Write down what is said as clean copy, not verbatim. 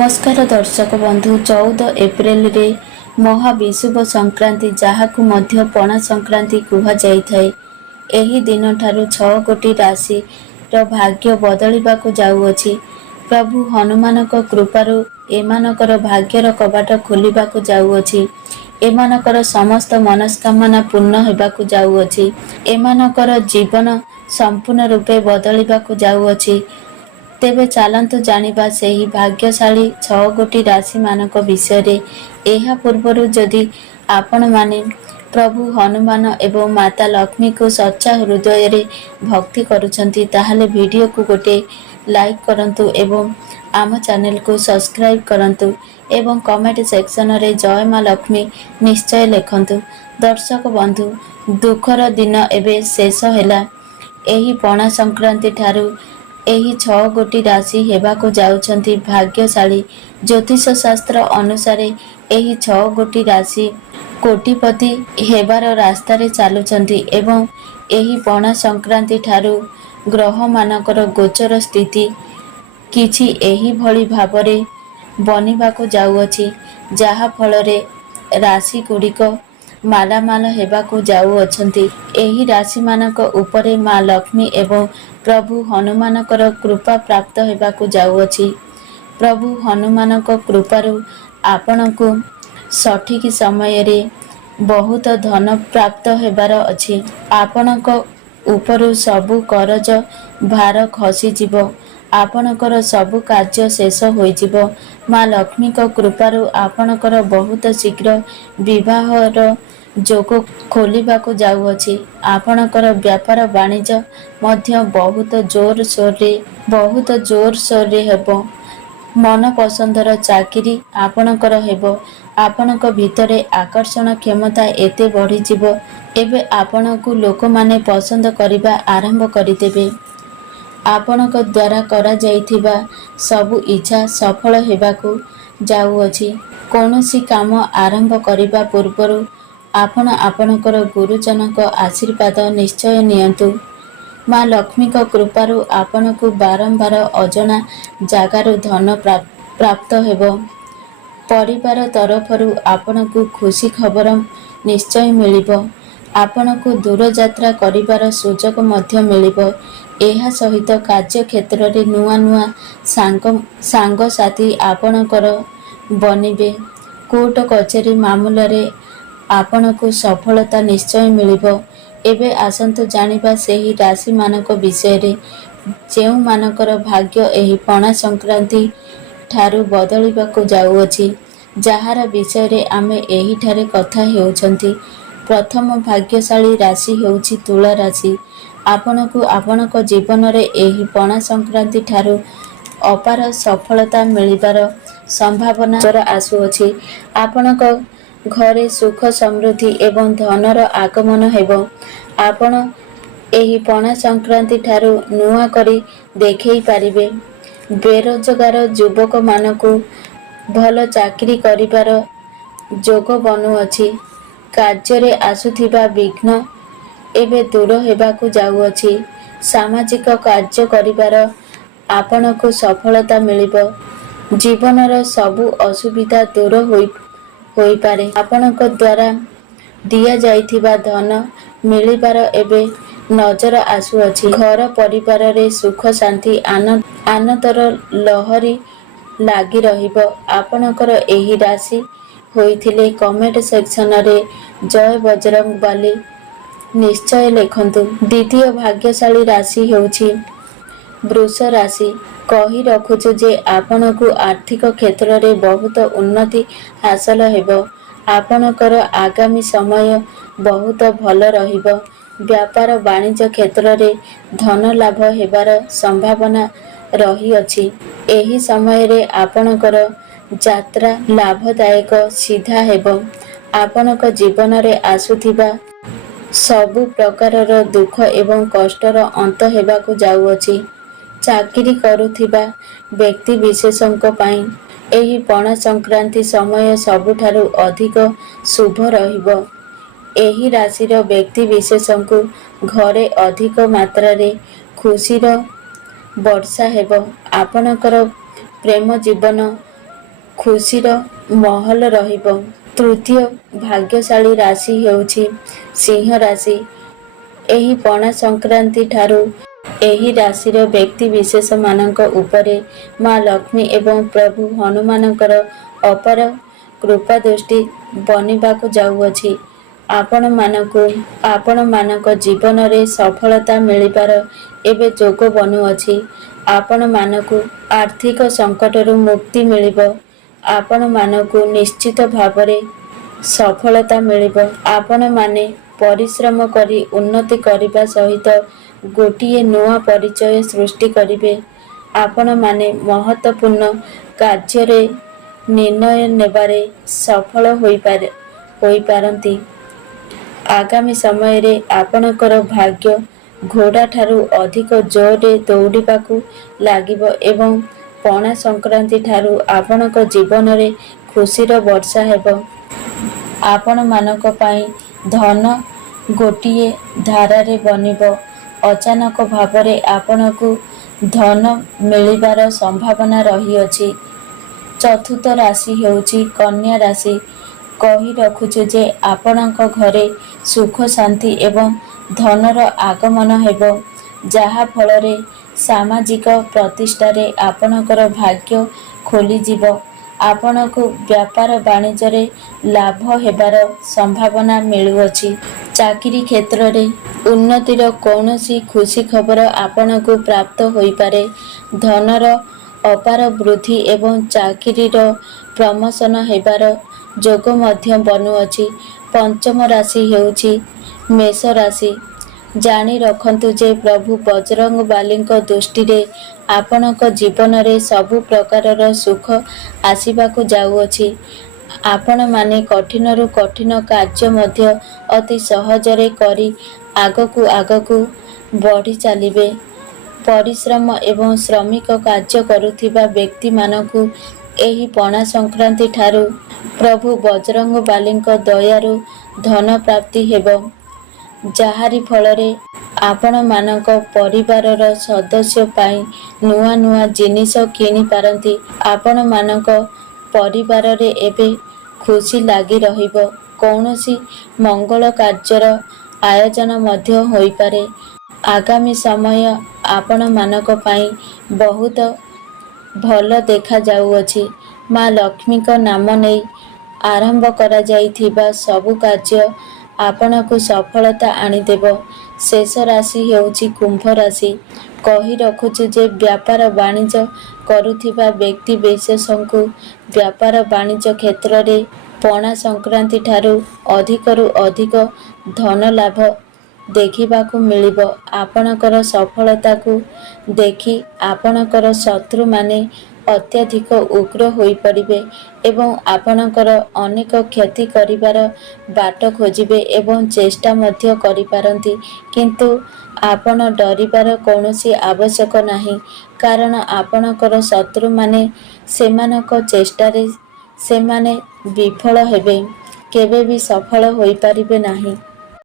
नमस्कार दर्शक बंधु 14 एप्रिल रे महाविषुव संक्रांति जहाकु मध्य पणा संक्रांति कुहा जाइथाय। एही दिन ठारू 6 गोटी राशि रो भाग्य बदलिबाकु जाउअछि। प्रभु हनुमानक कृपारु एमानकर भाग्यर कबाट खोलिबाकु जाउअछि। एमानकर समस्त मनस्कामना पूर्ण हेबाकु जाउअछि। एमानकर जीवन संपूर्ण रूपे बदलिबाकु जाउअछि। तेबे चालंतु जानिबा सेही भाग्यशाली 6 गोटी राशि मानक विषय। एहा पूर्वरु जदि आपण माने प्रभु हनुमान एवं माता लक्ष्मी को सच्चा हृदय रे भक्ति करुछंती ताहाले वीडियो को गोटे लाइक करंतु एवं आम चैनल को सब्सक्राइब करंतु एवं कमेंट सेक्शन रे जय मां लक्ष्मी निश्चय लिखंतु। दर्शक बंधु दुखर दिन एबे शेष हैला। एही पणा संक्रांति ठारू एही 6 गोटी राशि हेबाकु जाउछंती भाग्यशाली। ज्योतिष शास्त्र अनुसार एही 6 गोटी राशि कोटिपति हेबार रास्ता रे चालुछंती एवं एही पणा संक्रांति ठारू ग्रह मानकर गोचर स्थिति किछि एही भली भाबरे बनिबाकु जाउअछि, जाहा फलरे राशि गुड़िक मालामाल हेबाकु जाउअछंती। एही राशि मानक उपरे मां लक्ष्मी एवं प्रभु हनुमानकर कृपा प्राप्त हेबाकु जाउअछि। प्रभु हनुमानक कृपारु आपणकु सठिक समय रे बहुत धन प्राप्त हेबार अछि। आपणक उपरु सबु करज भार खसी जिवो। आपणकर सबु कार्य शेष होई जिवो। मां लक्ष्मीक कृपारु आपणकर बहुत शीघ्र विवाहर जोग खोलिबाकु जाउअछि। आपणकर व्यापार वाणिज्य मध्य बहुत जोर सोर रे हेबो। मन पसंदर चाकरी आपणकर हेबो। आपणक भितरे आकर्षण क्षमता एते बढ़ी जिवो एबे आपणकु लोक माने पसंद करिबा आरंभ करिदेबे। आपणक द्वारा करा जाइथिबा सबु इच्छा सफल हेबाकु जाउअछि। कोनोसी काम आरंभ करिबा पूर्वरु आपण आपणकर गुरुजनक आशीर्वाद निश्चय नियंतु। मां लक्ष्मीक कृपारु आपणकु बारंबार अजना जागारु धन प्राप्त हेबो। परिवार तरफरु आपणकु खुशी खबर निश्चय मिलिबो। आपणकु दूर यात्रा करिबार सुजोग मध्य मिलिबो। एहा सहित कार्य क्षेत्र रे नुआ नुआ सांग साथी आपणकर बनिबे। कोर्ट कचेरी मामला रे आपणकु सफलता निश्चय मिलिबो। एबे आसंतु जानिबा सेही राशि मानक विषय रे जेउ मानकर भाग्य एही पणा संक्रांति ठारू बदलिबाकु जाउअछि, जाहार विषय रे आमे एही ठारे कथा हेउछंती। प्रथम भाग्यशाली राशि हेउछि तुला राशि। आपणकु आपणक जीवन रे एही पणा संक्रांति ठारू अपार सफलता मिलिबार संभावना आसुअछि। आपणक घरे सुख समृद्धि एवं धनर आगमन हेबो। आपण एही पणा संक्रांति ठारू नुआ करी देखै पारिबे। बेरोजगार युवक मानकु भल चाकरी करिबार जोग बनुअछि। कार्य रे आसुथिबा विघ्न एबे दूर हेबाकु जाउअछि। सामाजिक कार्य करिबार आपणकु सफलता मिलिबो। जीवनर सबु असुविधा दूर होई पारे। आपणक द्वारा दिया जाइथिबा धन मिलिबार एबे नजर आसुअछि। घर परिवार रे सुख शांति आनंदर लहरी लागी रहिबो। आपणकर एही राशि होइथिले कमेंट सेक्शन रे जय बजरंग बाली निश्चय लिखंतु। द्वितीय भाग्यशाली राशि हेउछि वृष राशि। कही रखुछु जे आपणकु आर्थिक क्षेत्र रे बहुत उन्नति हासिल हेबो। आपणकर आगामी समय बहुत भल रहिबो। व्यापार वाणिज्य क्षेत्र रे धन लाभ हेबार संभावना रही अछि। एही समय रे आपणकर यात्रा लाभदायक सिद्धा हेबो। आपणक जीवन रे आसुथिबा सबु प्रकारर दुख एवं कष्टर अंत हेबाकु जाउअछि। चाकरी करुथिबा व्यक्ति विशेषଙ୍କ ପାଇଁ एही पणा संक्रांति समय सबुठारु अधिक शुभ रहिबो। एही राशिर व्यक्ति विशेषଙ୍କୁ घरे अधिक मात्रा रे खुशीर वर्षा हेबो। आपणकर प्रेम जीवन ଖୁସିର ମହଲ ରହିବ। ତୃତୀୟ ଭାଗ୍ୟଶାଳୀ ରାଶି ହେଉଛି ସିଂହ ରାଶି। ଏହି ପଣା ସଂକ୍ରାନ୍ତି ଠାରୁ ଏହି ରାଶିର ବ୍ୟକ୍ତି ବିଶେଷମାନଙ୍କ ଉପରେ ମା ଲକ୍ଷ୍ମୀ ଏବଂ ପ୍ରଭୁ ହନୁମାନଙ୍କର ଅପାର କୃପା ଦୃଷ୍ଟି ବନିବାକୁ ଯାଉଅଛି। ଆପଣମାନଙ୍କ ଜୀବନରେ ସଫଳତା ମିଳିବାର ଏବେ ଯୋଗ ବନୁଅଛି। ଆପଣମାନଙ୍କୁ ଆର୍ଥିକ ସଙ୍କଟରୁ ମୁକ୍ତି ମିଳିବ। ଆପଣମାନଙ୍କୁ ନିଶ୍ଚିତ ଭାବରେ ସଫଳତା ମିଳିବ। ଆପଣମାନେ ପରିଶ୍ରମ କରି ଉନ୍ନତି କରିବା ସହିତ ଗୋଟିଏ ନୂଆ ପରିଚୟ ସୃଷ୍ଟି କରିବେ। ଆପଣମାନେ ମହତ୍ତ୍ୱପୂର୍ଣ୍ଣ କାର୍ଯ୍ୟରେ ନିର୍ଣ୍ଣୟ ନେବାରେ ସଫଳ ହୋଇପାରନ୍ତି। ଆଗାମୀ ସମୟରେ ଆପଣଙ୍କର ଭାଗ୍ୟ ଘୋଡ଼ାଠାରୁ ଅଧିକ ଜୋରରେ ଦୌଡ଼ିବାକୁ ଲାଗିବ ଏବଂ ପଣା ସଂକ୍ରାନ୍ତି ଠାରୁ ଆପଣଙ୍କ ଜୀବନରେ ଖୁସିର ବର୍ଷା ହେବ। ଆପଣମାନଙ୍କ ପାଇଁ ଧନ ଗୋଟିଏ ଧାରାରେ ବନିବ। ଅଚାନକ ଭାବରେ ଆପଣଙ୍କୁ ଧନ ମିଳିବାର ସମ୍ଭାବନା ରହିଅଛି। ଚତୁର୍ଥ ରାଶି ହେଉଛି କନ୍ୟା ରାଶି। କହି ରଖୁଛୁ ଯେ ଆପଣଙ୍କ ଘରେ ସୁଖ ଶାନ୍ତି ଏବଂ ଧନର ଆଗମନ ହେବ, ଯାହା ଫଳରେ ସାମାଜିକ ପ୍ରତିଷ୍ଠାରେ ଆପଣଙ୍କର ଭାଗ୍ୟ ଖୋଲିଯିବ। ଆପଣଙ୍କୁ ବ୍ୟାପାର ବାଣିଜ୍ୟରେ ଲାଭ ହେବାର ସମ୍ଭାବନା ମିଳୁଅଛି। ଚାକିରି କ୍ଷେତ୍ରରେ ଉନ୍ନତିର କୌଣସି ଖୁସି ଖବର ଆପଣଙ୍କୁ ପ୍ରାପ୍ତ ହୋଇପାରେ। ଧନର ଅପାର ବୃଦ୍ଧି ଏବଂ ଚାକିରିର ପ୍ରମୋଶନ ହେବାର ଯୋଗ ମଧ୍ୟ ବନୁଅଛି। ପଞ୍ଚମ ରାଶି ହେଉଛି ମେଷ ରାଶି। ଜାଣି ରଖନ୍ତୁ ଯେ ପ୍ରଭୁ ବଜରଙ୍ଗବାଲୀଙ୍କ ଦୃଷ୍ଟିରେ ଆପଣଙ୍କ ଜୀବନରେ ସବୁ ପ୍ରକାରର ସୁଖ ଆସିବାକୁ ଯାଉଅଛି। ଆପଣମାନେ କଠିନରୁ କଠିନ କାର୍ଯ୍ୟ ମଧ୍ୟ ଅତି ସହଜରେ କରି ଆଗକୁ ବଢ଼ି ଚାଲିବେ। ପରିଶ୍ରମ ଏବଂ ଶ୍ରମିକ କାର୍ଯ୍ୟ କରୁଥିବା ବ୍ୟକ୍ତିମାନଙ୍କୁ ଏହି ପଣା ସଂକ୍ରାନ୍ତି ଠାରୁ ପ୍ରଭୁ ବଜରଙ୍ଗବାଲୀଙ୍କ ଦୟାରୁ ଧନ ପ୍ରାପ୍ତି ହେବ, ଯାହାରି ଫଳରେ ଆପଣମାନଙ୍କ ପରିବାରର ସଦସ୍ୟ ପାଇଁ ନୂଆ ନୂଆ ଜିନିଷ କିଣିପାରନ୍ତି। ଆପଣମାନଙ୍କ ପରିବାରରେ ଏବେ ଖୁସି ଲାଗି ରହିବ। କୌଣସି ମଙ୍ଗଳ କାର୍ଯ୍ୟର ଆୟୋଜନ ମଧ୍ୟ ହୋଇପାରେ। ଆଗାମୀ ସମୟ ଆପଣମାନଙ୍କ ପାଇଁ ବହୁତ ଭଲ ଦେଖାଯାଉଅଛି। ମା ଲକ୍ଷ୍ମୀଙ୍କ ନାମ ନେଇ ଆରମ୍ଭ କରାଯାଇଥିବା ସବୁ କାର୍ଯ୍ୟ ଆପଣଙ୍କୁ ସଫଳତା ଆଣିଦେବ। ଶେଷ ରାଶି ହେଉଛି କୁମ୍ଭ ରାଶି। କହି ରଖୁଛୁ ଯେ ବ୍ୟାପାର ବାଣିଜ୍ୟ କରୁଥିବା ବ୍ୟକ୍ତି ବିଶେଷଙ୍କୁ ବ୍ୟାପାର ବାଣିଜ୍ୟ କ୍ଷେତ୍ରରେ ପଣା ସଂକ୍ରାନ୍ତି ଠାରୁ ଅଧିକରୁ ଅଧିକ ଧନ ଲାଭ ଦେଖିବାକୁ ମିଳିବ। ଆପଣଙ୍କର ସଫଳତାକୁ ଦେଖି ଆପଣଙ୍କର ଶତ୍ରୁମାନେ ଅତ୍ୟଧିକ ଉଗ୍ର ହୋଇପଡ଼ିବେ ଏବଂ ଆପଣଙ୍କର ଅନେକ କ୍ଷତି କରିବାର ବାଟ ଖୋଜିବେ ଏବଂ ଚେଷ୍ଟା ମଧ୍ୟ କରିପାରନ୍ତି। କିନ୍ତୁ ଆପଣ ଡରିବାର କୌଣସି ଆବଶ୍ୟକ ନାହିଁ, କାରଣ ଆପଣଙ୍କର ଶତ୍ରୁମାନେ ସେମାନଙ୍କ ଚେଷ୍ଟାରେ ସେମାନେ ବିଫଳ ହେବେ, କେବେ ବି ସଫଳ ହୋଇପାରିବେ ନାହିଁ।